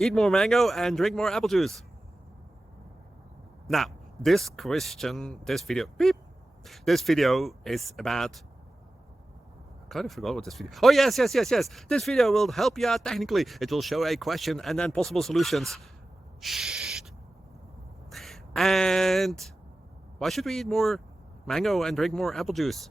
Eat more mango and drink more apple juice. Now, this video is about, I kind of forgot what this video. Oh, yes. This video will help you out technically. It will show a question and then possible solutions. Shh. And why should we eat more mango and drink more apple juice?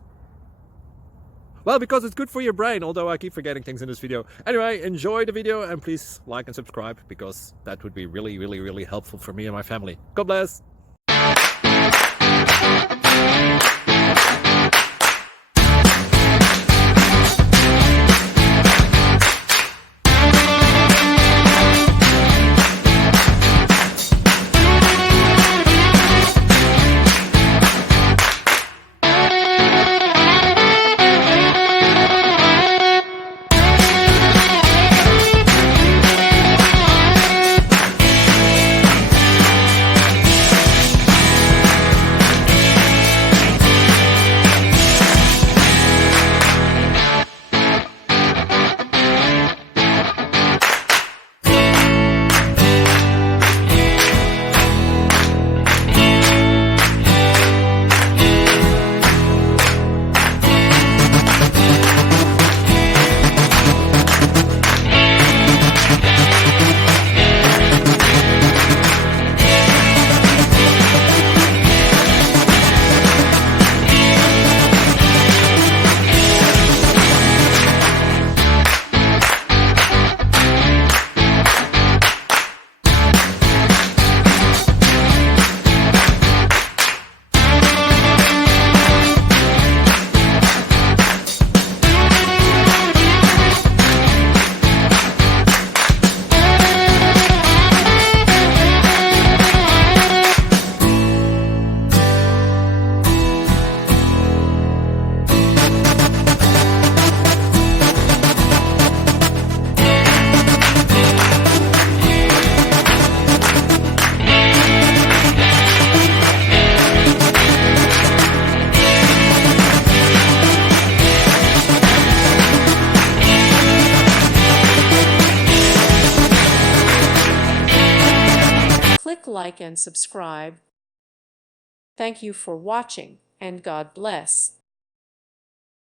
Well, because it's good for your brain, although I keep forgetting things in this video. Anyway, enjoy the video and please like and subscribe, because that would be really helpful for me and my family. God bless! Click like and subscribe. Thank you for watching, and God bless.